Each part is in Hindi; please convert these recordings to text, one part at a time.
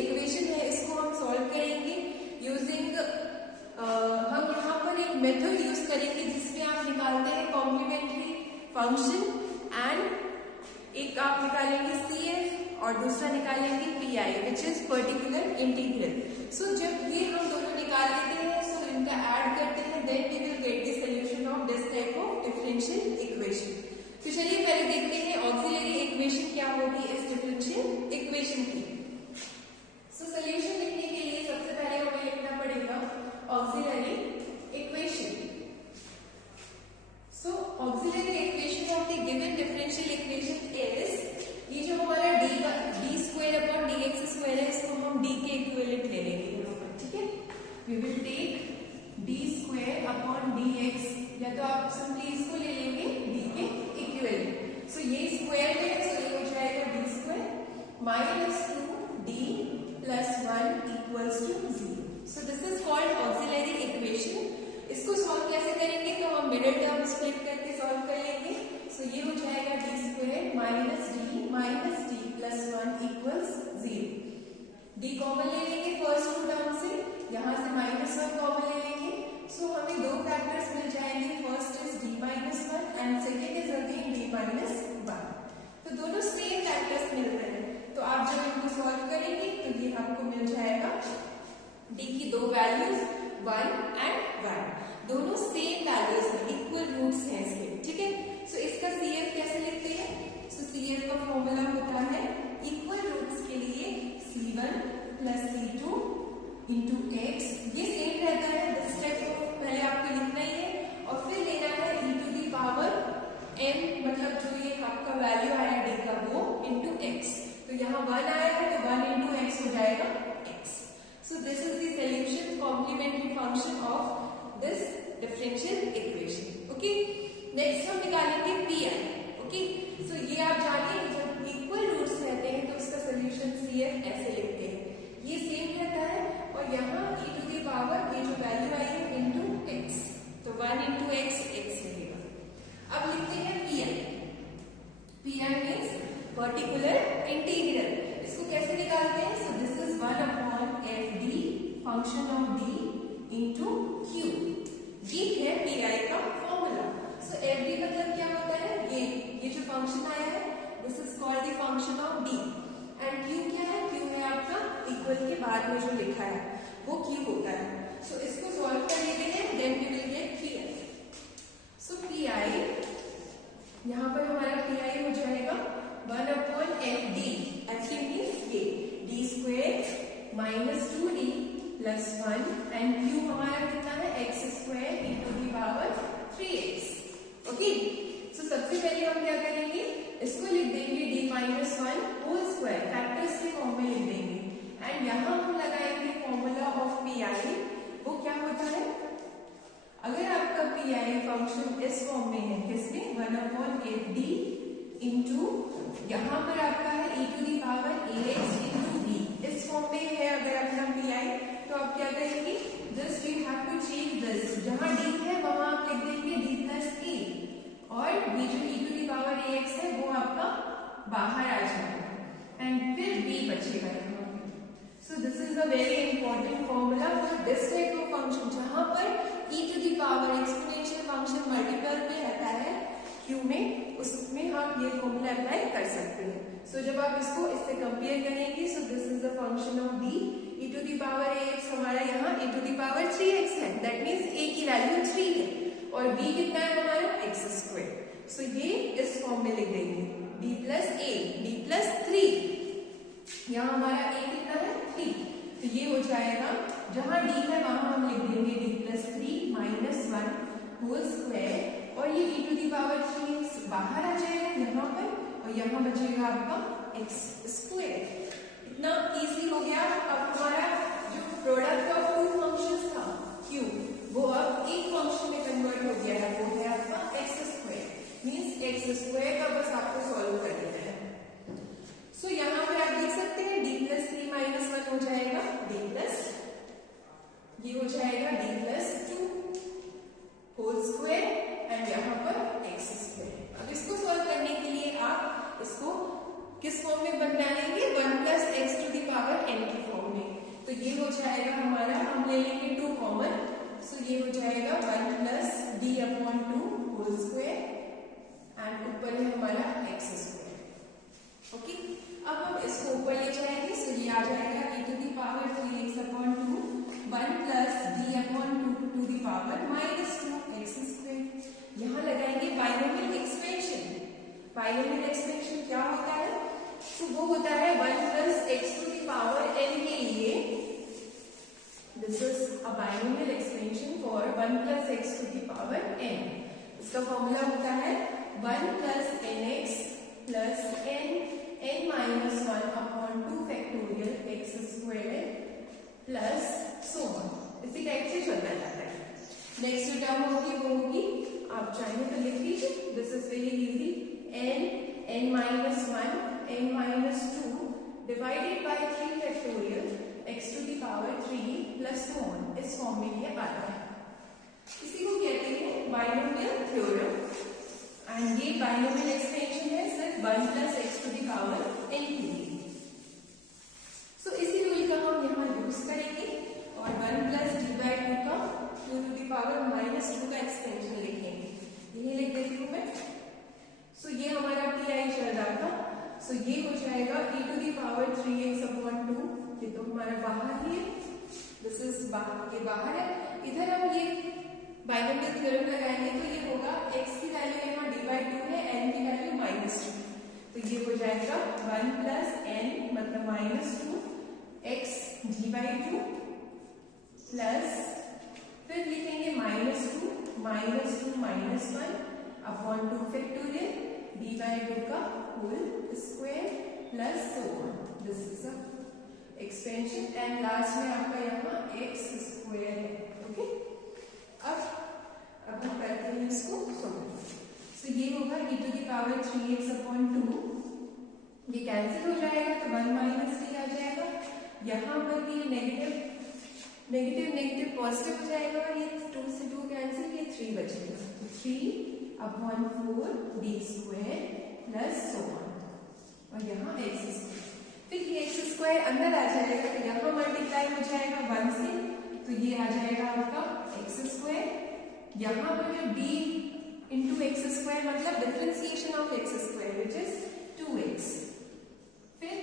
इक्वेशन है इसको हम सॉल्व करेंगे यूजिंग हम यहाँ पर एक मेथड यूज करेंगे जिसमें आप निकालते हैं कॉम्प्लीमेंट्री फंक्शन एंड एक आप निकालेंगे CF और दूसरा निकालेंगे PI which is particular integral. So जब ये हम दोनों निकाल लेते हैं सो इनका ऐड करते हैं then we will get the solution of this type of differential equation. तो चलिए पहले देखते हैं ऑक्सिलरी इक्वेशन क्या होगी इस डिफरेंशियल इक्वेशन की। सो सॉल्यूशन लिखने के लिए सबसे पहले हमें लिखना पड़ेगा auxiliary equation. So auxiliary equation of the given differential equation is, ये जो हमारा D square upon dx square है इसको हम d के इक्विवेलेंट ले लेंगे यहाँ पर, ठीक है। We will take d square upon dx, या तो आप सिंपली इसको ले लेंगे d के इक्विवेलेंट। सो ये स्क्वायर है सो ये हो जाएगा d square minus 2d plus 1 equals to 0। So this is called auxiliary equation. इसको सॉल्व कैसे करेंगे तो हम मिडिल टर्म स्प्लिट करके सॉल्व कर लेंगे। सो ये हो जाएगा d square minus d plus 1 equals 0। d common ले लेंगे फर्स्ट टू टर्म से, यहाँ से माइनस 1 कॉमन ले लेंगे। सो हमें दो फैक्टर्स मिल जाएंगे, फर्स्ट इज d माइनस 1 and second is again d माइनस 1। तो दोनों सेम फैक्टर्स मिल रहे हैं, तो आप जब इनको सॉल्व करेंगे तो ये आपको मिल जाएगा d की दो वैल्यूज 1 एंड 1, दोनों सेम वैल्यूज हैं, इक्वल रूट्स हैं इसके, ठीक है। सो इसका CF कैसे लिखते हैं? सो CF का फॉर्मूला होता है इक्वल रूट्स के लिए C1 plus C2 into x। ये सेम रहता है, दिस टाइप ऑफ पहले आपको लिखना ही है और फिर लेना है e to the power m, मतलब जो ये आपका वैल्यू आया d का वो इंटू x। तो यहाँ 1 आया है तो 1 इंटू x हो जाएगा x। So this is the solution complementary function of this differential equation. Okay, next हम निकालेंगे PI। ओके, सो ये आप जानिए जब इक्वल रूट्स रहते हैं तो इसका सॉल्यूशन CF ऐसे लिखते हैं, ये सेम रहता है और यहाँ e टू दी पावर ये जो वैल्यू आई है इंटू x, तो 1 इंटू x लगेगा। अब लिखते हैं PI। PI means particular integral. इसको कैसे निकालते हैं? सो this is 1 upon FD function of D into Q। ये है PI का फॉर्मूला। सो FD मतलब क्या होता है? ये जो फंक्शन आया है this is called the function of D and Q क्या है? Q है आपका इक्वल के बाद में जो लिखा है वो Q होता है। सो इसको सॉल्व कर लेते हैं then we will get PI। So PI यहाँ पर हमारा PI हो जाएगा 1 अपॉन FD, एक्चुअली मीन्स ये d square minus 2d plus 1 and Q हमारा कितना है x square into the power 3x। Okay, so सबसे पहले हम क्या करेंगे, इसको लिख देंगे d माइनस 1 होल स्क्वायर, फैक्टर्स के फॉर्म में लिख देंगे एंड यहाँ हम लगाएंगे फॉर्मूला ऑफ PI। वो क्या होता है? अगर आपका PI फंक्शन इस फॉर्म में है, किसमें? 1 अपॉन FD इंटू यहाँ पर आपका है e to the power ax into b, इस फॉर्म में है अगर अपना PI, तो आप क्या करेंगे, just you have to change this, जहां d है वहां आप लिख देंगे d प्लस a और ये जो e to the power ax है वो आपका बाहर आ जाएगा एंड फिर b बचेगा यहाँ पे। So this is a very important formula for this type of function, जहां पर e to the power exponential function multiple में रहता है Q में, उसमें हम ये फॉर्मूला अप्लाई कर सकते हैं। सो जब आप इसको इससे कंपेयर करेंगे, so this is the function of d e to the power ax, हमारा यहाँ e to the power 3x है, दैट मीन्स a की वैल्यू 3 है और b कितना है हमारा x स्क्वायर। सो ये इस फॉर्म में लिख देंगे d plus a, d plus 3, यहाँ हमारा a कितना है 3, तो ये हो जाएगा जहां d है वहां हम लिख देंगे d plus 3 minus 1 whole square और ये e to the power 3x बाहर आ जाएगा यहाँ पर और यहाँ बचेगा आपका x स्क्वायर। इतना इजी हो गया। अब हमारा जो प्रोडक्ट ऑफ टू फंक्शंस था Q, वो अब एक फंक्शन में कन्वर्ट हो गया है, वो है आपका x square, means x square का बस आपको सॉल्व कर देना है। सो यहाँ पर आप देख सकते हैं d प्लस 3 माइनस 1 हो जाएगा d प्लस, ये हो जाएगा d plus 2 whole square and यहाँ पर x स्क्वायर। अब इसको सॉल्व करने के लिए आप इसको किस फॉर्म में बना लेंगे? 1 plus x to the power n की फॉर्म ले लेंगे 2 कॉमन, सो ये हो जाएगा 1 plus D upon 2 whole square and ऊपर है हमारा एक्स स्क्वायर। ओके, अब हम इसको ऊपर ले जाएंगे, सो ये आ जाएगा e to the power 3x upon 2 1 plus D upon 2 to the power minus 2 x square. यहाँ लगाएंगे बाइनोमियल एक्सपेंशन। बाइनोमियल एक्सपेंशन क्या होता है? तो वो होता है 1 plus x to the power n के लिए, this is a binomial expansion for 1 plus x to the power n। इसका फॉर्मूला होता है 1 plus nx plus n minus 1 upon 2 factorial x square plus so on. इसी टाइप से चलता जाता है। नेक्स्ट जो टर्म होगी वो होगी, आप चाहें तो लिख लीजिए, this is very easy, n minus 1 n minus 2 divided by 3 factorial x to the power 3 plus so on. इस फॉर्म में ये आता है। इसी को कहते हैं बाइनोमियल थ्योरम एंड ये बाइनोमियल एक्सपेंशन है सिर्फ 1 plus x to the power n के लिए। सो इसी रूल का हम यहाँ यूज करेंगे और 1 प्लस डी बाई 2 का 2 टू द पावर माइनस 2 का एक्सपेंशन लिखेंगे। यही लिख देती हूँ मैं। सो ये हमारा pi चल रहा था, सो ये हो जाएगा e to the power 3x upon 2। ये तो हमारा बाहर ही है, दिस इज बाहर, ये बाहर है। इधर हम ये बाइनोमियल थ्योरम लगाएंगे तो ये होगा x की वैल्यू यहाँ d बाई 2 है, n की वैल्यू माइनस 2, तो ये हो जाएगा 1 प्लस n मतलब minus 2 x d by 2 plus फिर लिखेंगे minus 2 minus 1 upon 2 factorial D by 2 का whole square plus so on. This is a expansion and last में आपका यहाँ एक्स स्क्वायर है। ओके, अब हम करते हैं इसको सॉल्व। सो ये होगा e to the power 3x upon 2, ये कैंसिल हो जाएगा तो 1 माइनस डी आ जाएगा। यहाँ पर भी नेगेटिव पॉजिटिव हो जाएगा, ये 2 से 2 कैंसिल, ये 3 बचेगा, 3 upon 4 D square plus so on और यहाँ एक्स स्क्वायर। फिर ये एक्स स्क्वायर अंदर आ जाएगा तो यहाँ मल्टीप्लाई हो जाएगा 1 से, तो ये आ जाएगा आपका एक्स स्क्वायर। यहाँ पर जो डी इंटू एक्स स्क्वायर मतलब differentiation of x square which is 2x। फिर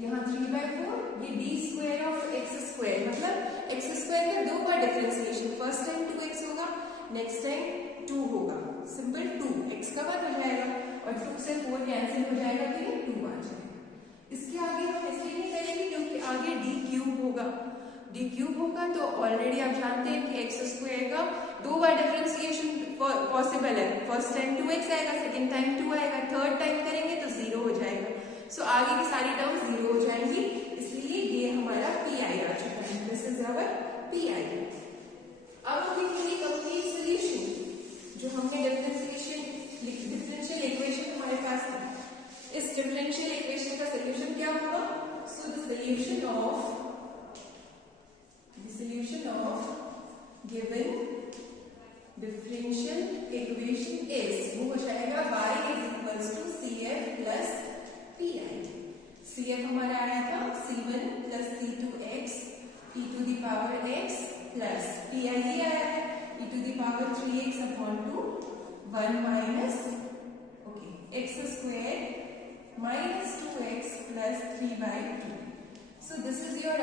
यहाँ 3/4, ये D square of x square मतलब एक्स स्क्वायर का 2 बार डिफरेंशिएशन, फर्स्ट टाइम 2x होगा, नेक्स्ट टाइम 2 होगा, सिंपल 2x का बार हो जाएगा और 2 से 4 कैंसिल हो जाएगा तो ये 2 आ जाएगा। इसके आगे हम इसलिए नहीं करेंगे क्योंकि आगे डी क्यूब होगा तो ऑलरेडी आप जानते हैं कि एक्स स्क्वायर का 2 बार डिफरेंशिएशन पॉसिबल है। फर्स्ट टाइम 2x आएगा, सेकेंड टाइम 2 आएगा, थर्ड टाइम करेंगे तो 0 हो जाएगा। सो आगे की सारी टर्म्स 0 हो जाएंगी, इसलिए ये हमारा pi आ चुका है। This is our pi। अब हम लिखेंगे कंप्लीट सोल्यूशन। जो हमने डिफरेंशियल इक्वेशन हमारे पास है, इस डिफरेंशियल इक्वेशन का सोल्यूशन क्या होगा? So the solution of given differential equation is, वो हो जाएगा y is equals to cf plus pi। cf हमारा आया था c1 plus c2x e to the power x plus pi ये आया है e to the power 3x upon 2 1 minus x square minus 2x plus 3/2। So this is your